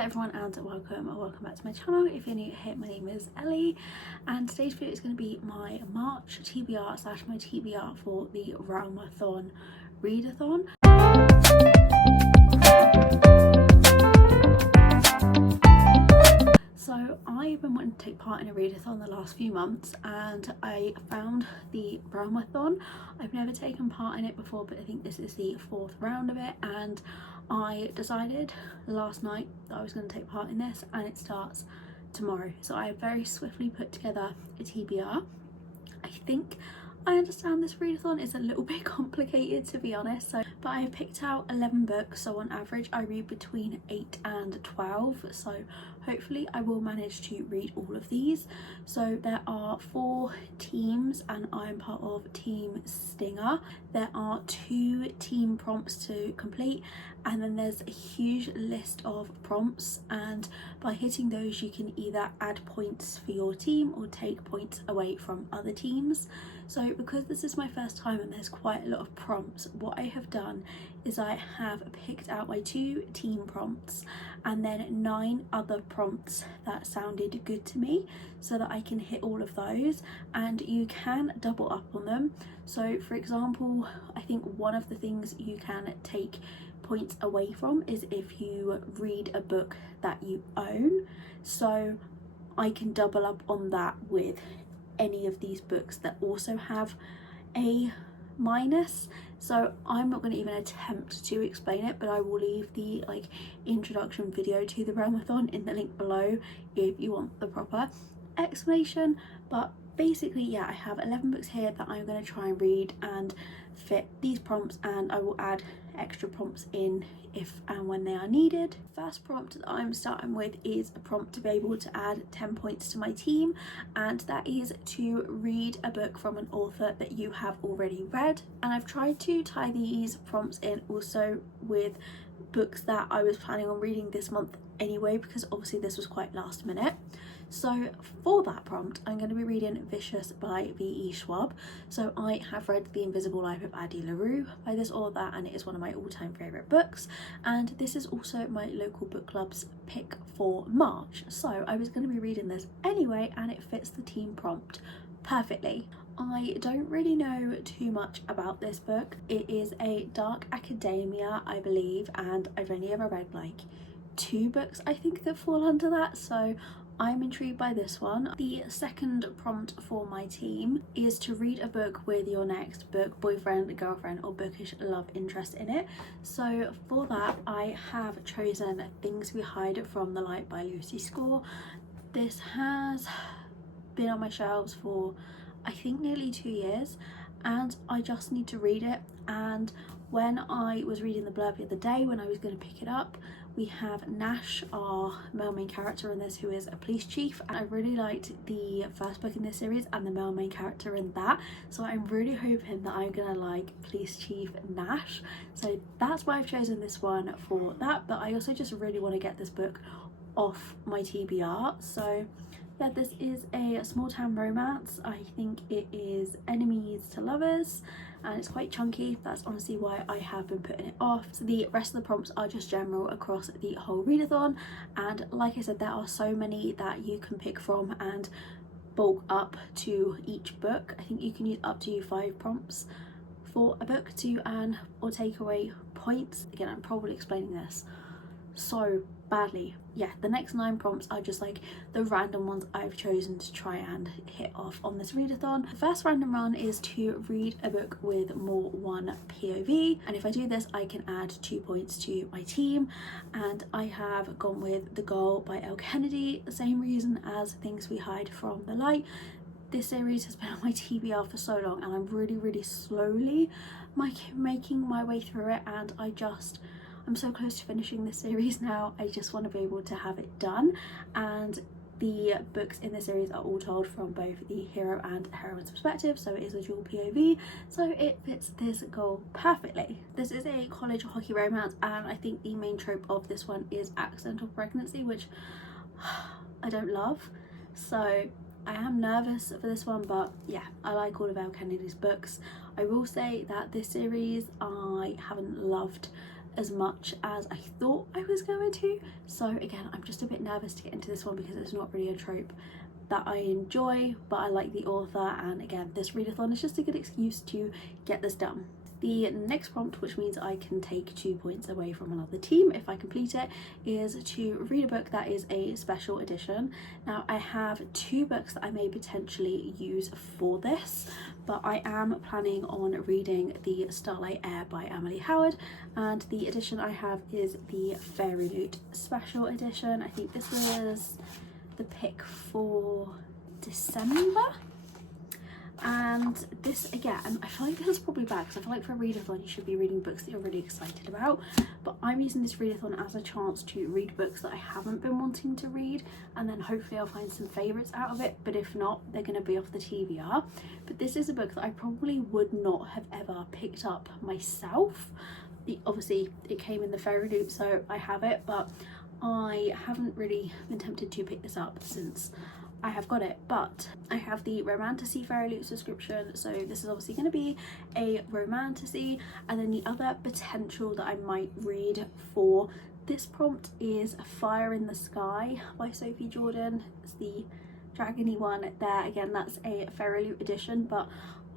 Hello everyone and welcome back to my channel. If you're new here, my name is Ellie and today's video is going to be my March TBR / my TBR for the Realmathon readathon. So I've been wanting to take part in a readathon the last few months and I found the Realmathon. I've never taken part in it before, but I think this is the 4th round of it, and I decided last night that I was going to take part in this, and it starts tomorrow. So I very swiftly put together a TBR. I think I understand this readathon is a little bit complicated, to be honest, but I have picked out 11 books, so on average I read between 8 and 12, so hopefully I will manage to read all of these. So there are 4 teams and I'm part of Team Stinger. There are 2 team prompts to complete, and then there's a huge list of prompts, and by hitting those you can either add points for your team or take points away from other teams. So because this is my first time and there's quite a lot of prompts, what I have done is I have picked out my 2 team prompts and then 9 other prompts that sounded good to me so that I can hit all of those, and you can double up on them. So for example, I think one of the things you can take points away from is if you read a book that you own, so I can double up on that with any of these books that also have a minus. So I'm not going to even attempt to explain it, but I will leave the introduction video to the Realmathon in the link below if you want the proper explanation. But basically, yeah, I have 11 books here that I'm going to try and read and fit these prompts, and I will add extra prompts in if and when they are needed. First prompt that I'm starting with is a prompt to be able to add 10 points to my team, and that is to read a book from an author that you have already read. And I've tried to tie these prompts in also with books that I was planning on reading this month anyway, because obviously this was quite last minute. So for that prompt, I'm going to be reading Vicious by V.E. Schwab. So I have read The Invisible Life of Addie LaRue by this author, and it is one of my all-time favourite books. And this is also my local book club's pick for March. So I was going to be reading this anyway, and it fits the team prompt perfectly. I don't really know too much about this book. It is a dark academia, I believe, and I've only ever read 2 books I think that fall under that, so I'm intrigued by this one. The second prompt for my team is to read a book with your next book boyfriend, girlfriend or bookish love interest in it. So for that I have chosen Things We Hide from the Light by Lucy Score. This has been on my shelves for I think nearly 2 years, and I just need to read it. And when I was reading the blurb the other day when I was going to pick it up, we have Nash, our male main character in this, who is a police chief, and I really liked the first book in this series and the male main character in that, so I'm really hoping that I'm gonna like Police Chief Nash. So that's why I've chosen this one for that, but I also just really want to get this book off my TBR. So yeah, this is a small town romance. I think it is enemies to lovers, and it's quite chunky. That's honestly why I have been putting it off. So the rest of the prompts are just general across the whole readathon, and like I said, there are so many that you can pick from and bulk up to each book. I think you can use up to 5 prompts for a book to earn or take away points. Again, I'm probably explaining this so badly. Yeah, the next 9 prompts are just the random ones I've chosen to try and hit off on this readathon. The first random run is to read a book with more one POV, and if I do this I can add 2 points to my team, and I have gone with The Girl by Elle Kennedy, the same reason as Things We Hide from the Light. This series has been on my TBR for so long and I'm really slowly making my way through it, and I'm so close to finishing this series now. I just want to be able to have it done, and the books in this series are all told from both the hero and heroine's perspective, so it is a dual POV, so it fits this goal perfectly. This is a college hockey romance, and I think the main trope of this one is accidental pregnancy, which I don't love, so I am nervous for this one. But yeah, I like all of Elle Kennedy's books. I will say that this series I haven't loved as much as I thought I was going to. So again, I'm just a bit nervous to get into this one because it's not really a trope that I enjoy, but I like the author, and again, this readathon is just a good excuse to get this done. The next prompt, which means I can take 2 points away from another team if I complete it, is to read a book that is a special edition. Now, I have 2 books that I may potentially use for this, but I am planning on reading the Starlight Air by Emily Howard, and the edition I have is the Fairy Loot Special Edition. I think this was the pick for December. And this, again, I feel like this is probably bad because I feel like for a readathon you should be reading books that you're really excited about, but I'm using this readathon as a chance to read books that I haven't been wanting to read, and then hopefully I'll find some favourites out of it, but if not, they're going to be off the TBR. But this is a book that I probably would not have ever picked up myself. Obviously it came in the Fairy Loot, so I have it, but I haven't really been tempted to pick this up since I have got it. But I have the Romantasy Fairy Loot subscription, so this is obviously going to be a Romantasy. And then the other potential that I might read for this prompt is Fire in the Sky by Sophie Jordan. It's the dragony one there. Again, that's a Fairy Loot edition, but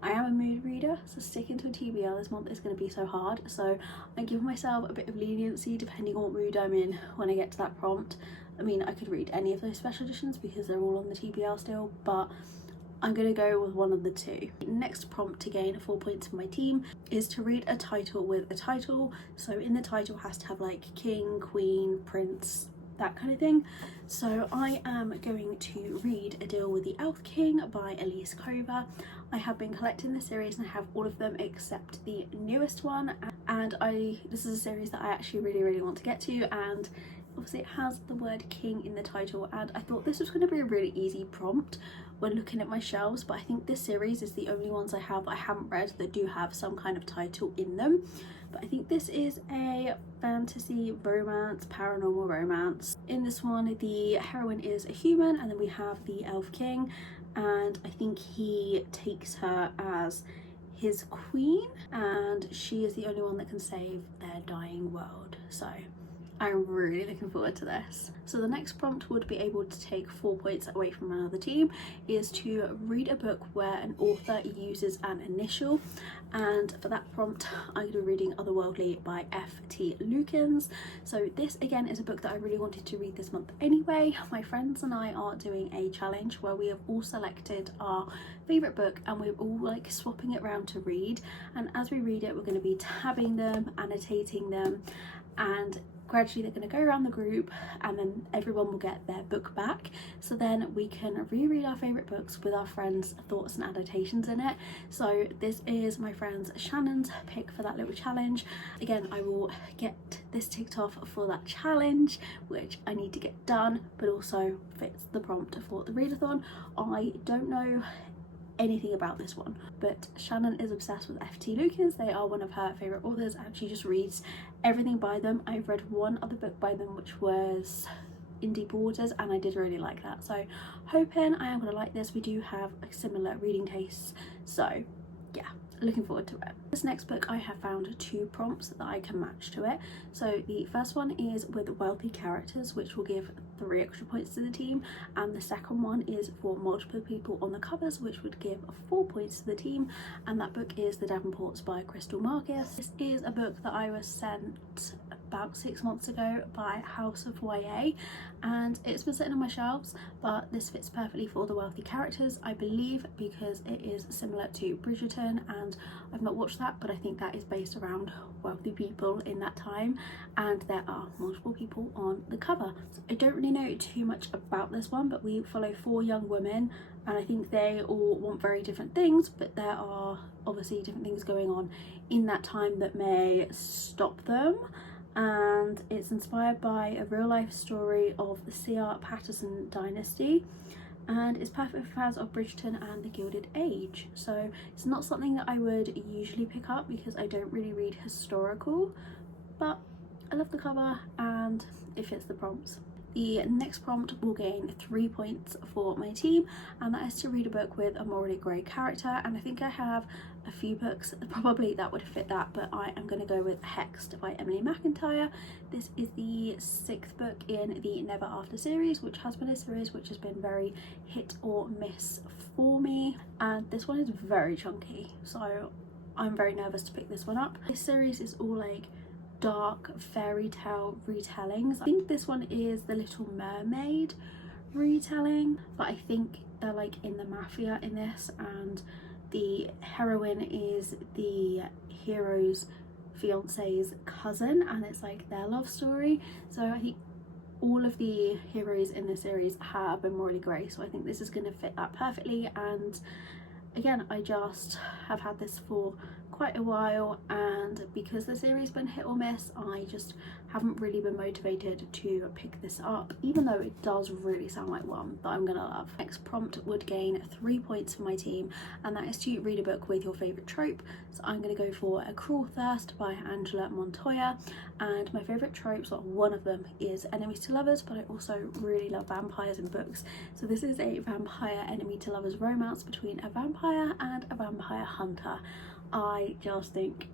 I am a mood reader, so sticking to a TBR this month is going to be so hard, so I give myself a bit of leniency depending on what mood I'm in when I get to that prompt. I mean, I could read any of those special editions because they're all on the TBR still, but I'm going to go with one of the 2. Next prompt to gain 4 points for my team is to read a title with a title. So in the title has to have like king, queen, prince, that kind of thing. So I am going to read A Deal with the Elf King by Elise Cover. I have been collecting the series and I have all of them except the newest one, and this is a series that I actually really want to get to, and obviously it has the word king in the title, and I thought this was going to be a really easy prompt when looking at my shelves, but I think this series is the only ones I haven't read that do have some kind of title in them. But I think this is a fantasy romance, paranormal romance. In this one, the heroine is a human, and then we have the elf king, and I think he takes her as his queen, and she is the only one that can save their dying world. So I'm really looking forward to this. So the next prompt would be able to take 4 points away from another team, is to read a book where an author uses an initial, and for that prompt I'm going to be reading Otherworldly by F.T. Lukens. So this again is a book that I really wanted to read this month anyway. My friends and I are doing a challenge where we have all selected our favourite book and we're all like swapping it around to read, and as we read it we're going to be tabbing them, annotating them, and gradually they're going to go around the group and then everyone will get their book back, so then we can reread our favourite books with our friends' thoughts and annotations in it. So this is my friend Shannon's pick for that little challenge. Again, I will get this ticked off for that challenge, which I need to get done, but also fits the prompt for the readathon. I don't know anything about this one, but Shannon is obsessed with F.T. Lukens. They are one of her favourite authors and she just reads everything by them. I've read one other book by them which was In Deep Waters, and I did really like that, so hoping I am going to like this. We do have a similar reading tastes, so yeah, looking forward to it. This next book I have found 2 prompts that I can match to it. So the first one is with wealthy characters, which will give 3 extra points to the team, and the second one is for multiple people on the covers, which would give 4 points to the team, and that book is The Davenports by Crystal Marcus. This is a book that I was sent about 6 months ago by House of YA, and it's been sitting on my shelves, but this fits perfectly for the wealthy characters, I believe, because it is similar to Bridgerton, and I've not watched that, but I think that is based around wealthy people in that time, and there are multiple people on the cover. So I don't really know too much about this one, but we follow 4 young women, and I think they all want very different things, but there are obviously different things going on in that time that may stop them. And it's inspired by a real life story of the C.R. Patterson dynasty, and it's perfect for fans of Bridgerton and the Gilded Age. So it's not something that I would usually pick up because I don't really read historical, but I love the cover and it fits the prompts. The next prompt will gain 3 points for my team, and that is to read a book with a morally grey character. And I think I have a few books probably that would fit that, but I am going to go with Hexed by Emily McIntyre. This is the 6th book in the Never After series, which has been a series which has been very hit or miss for me, and this one is very chunky, so I'm very nervous to pick this one up. This series is all like dark fairy tale retellings. I think this one is the Little Mermaid retelling, but I think they're like in the mafia in this, and the heroine is the hero's fiance's cousin, and it's like their love story. So I think all of the heroes in this series have been morally grey, so I think this is going to fit that perfectly. And again, I just have had this for quite a while, and because the series has been hit or miss, I just haven't really been motivated to pick this up, even though it does really sound like one that I'm gonna love. Next prompt would gain 3 points for my team, and that is to read a book with your favourite trope. So I'm gonna go for A Cruel Thirst by Angela Montoya, and my favourite tropes, well, one of them is enemies to lovers, but I also really love vampires in books. So this is a vampire enemy to lovers romance between a vampire and a vampire hunter. I just think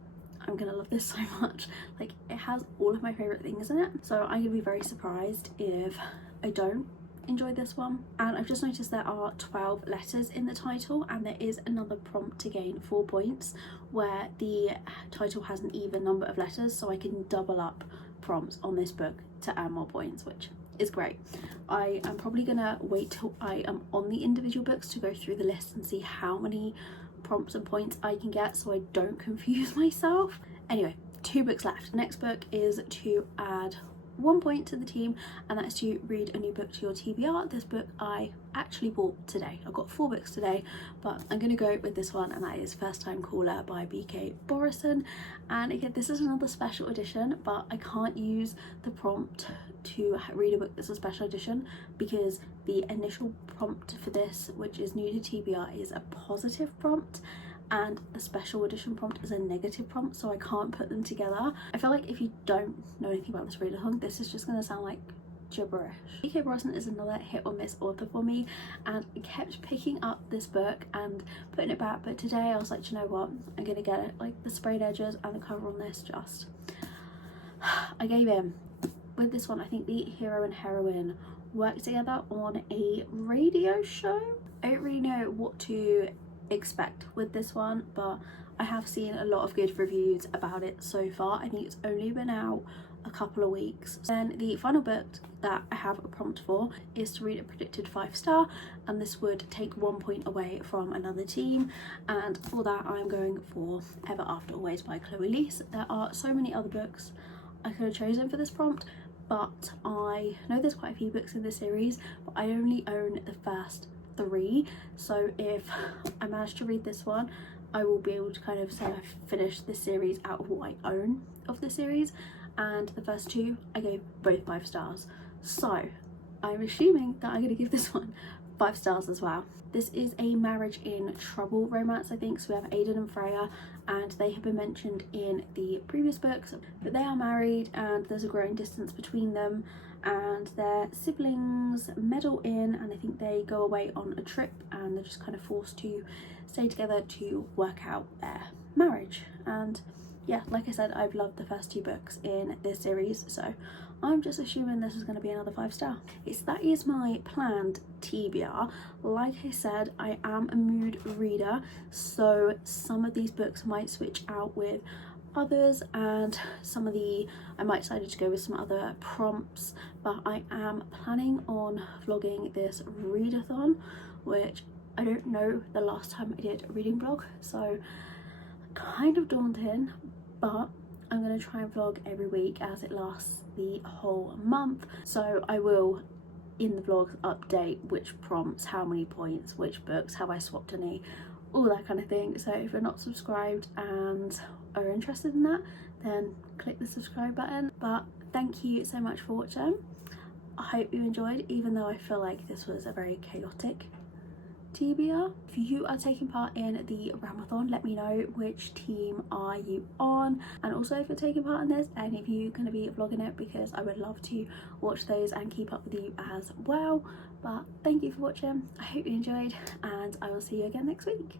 I'm gonna love this so much. Like, it has all of my favourite things in it, so I'm gonna be very surprised if I don't enjoy this one. And I've just noticed there are 12 letters in the title, and there is another prompt to gain 4 points where the title has an even number of letters, so I can double up prompts on this book to earn more points, which is great. I am probably gonna wait till I am on the individual books to go through the list and see how many prompts and points I can get, so I don't confuse myself. Anyway, 2 books left. The next book is to add 1 point to the team, and that is to read a new book to your TBR. This book I actually bought today. I got 4 books today, but I'm gonna go with this one, and that is First Time Caller by BK Borison. And again, this is another special edition, but I can't use the prompt to read a book that's a special edition because the initial prompt for this, which is new to TBR, is a positive prompt, and the special edition prompt is a negative prompt, so I can't put them together. I feel like if you don't know anything about this readathon, this is just going to sound like gibberish. BK Borison is another hit or miss author for me, and I kept picking up this book and putting it back, but today I was like, you know what, I'm gonna get it. Like, the sprayed edges and the cover on this, just I gave in. With this one, I think the hero and heroine work together on a radio show. I don't really know what to expect with this one, but I have seen a lot of good reviews about it so far. I think it's only been out a couple of weeks. Then the final book that I have a prompt for is to read a predicted 5-star, and this would take 1 point away from another team, and for that I'm going for Ever After Always by Chloe Leese. There are so many other books I could have chosen for this prompt, but I know there's quite a few books in this series, but I only own the first 3, so if I manage to read this one, I will be able to kind of say I've finished this series out of what I own of the series, and the first 2 I gave both 5 stars, so I'm assuming that I'm going to give this one 5 stars as well. This is a marriage in trouble romance, I think. So we have Aidan and Freya, and they have been mentioned in the previous books, but they are married and there's a growing distance between them, and their siblings meddle in, and I think they go away on a trip and they're just kind of forced to stay together to work out their marriage. And yeah, like I said, I've loved the first 2 books in this series, so I'm just assuming this is going to be another 5-star. Yes, that is my planned TBR. Like I said, I am a mood reader, so some of these books might switch out with others, and some of I might decide to go with some other prompts, but I am planning on vlogging this readathon, which I don't know the last time I did a reading vlog, so kind of daunting, but I'm going to try and vlog every week as it lasts the whole month. So I will, in the vlogs, update which prompts, how many points, which books, have I swapped any, all that kind of thing. So if you're not subscribed and are interested in that, then click the subscribe button. But thank you so much for watching. I hope you enjoyed, even though I feel like this was a very chaotic TBR. If you are taking part in the Realmathon, let me know which team are you on, and also if you're taking part in this, any of you going to be vlogging it, because I would love to watch those and keep up with you as well. But thank you for watching, I hope you enjoyed, and I will see you again next week.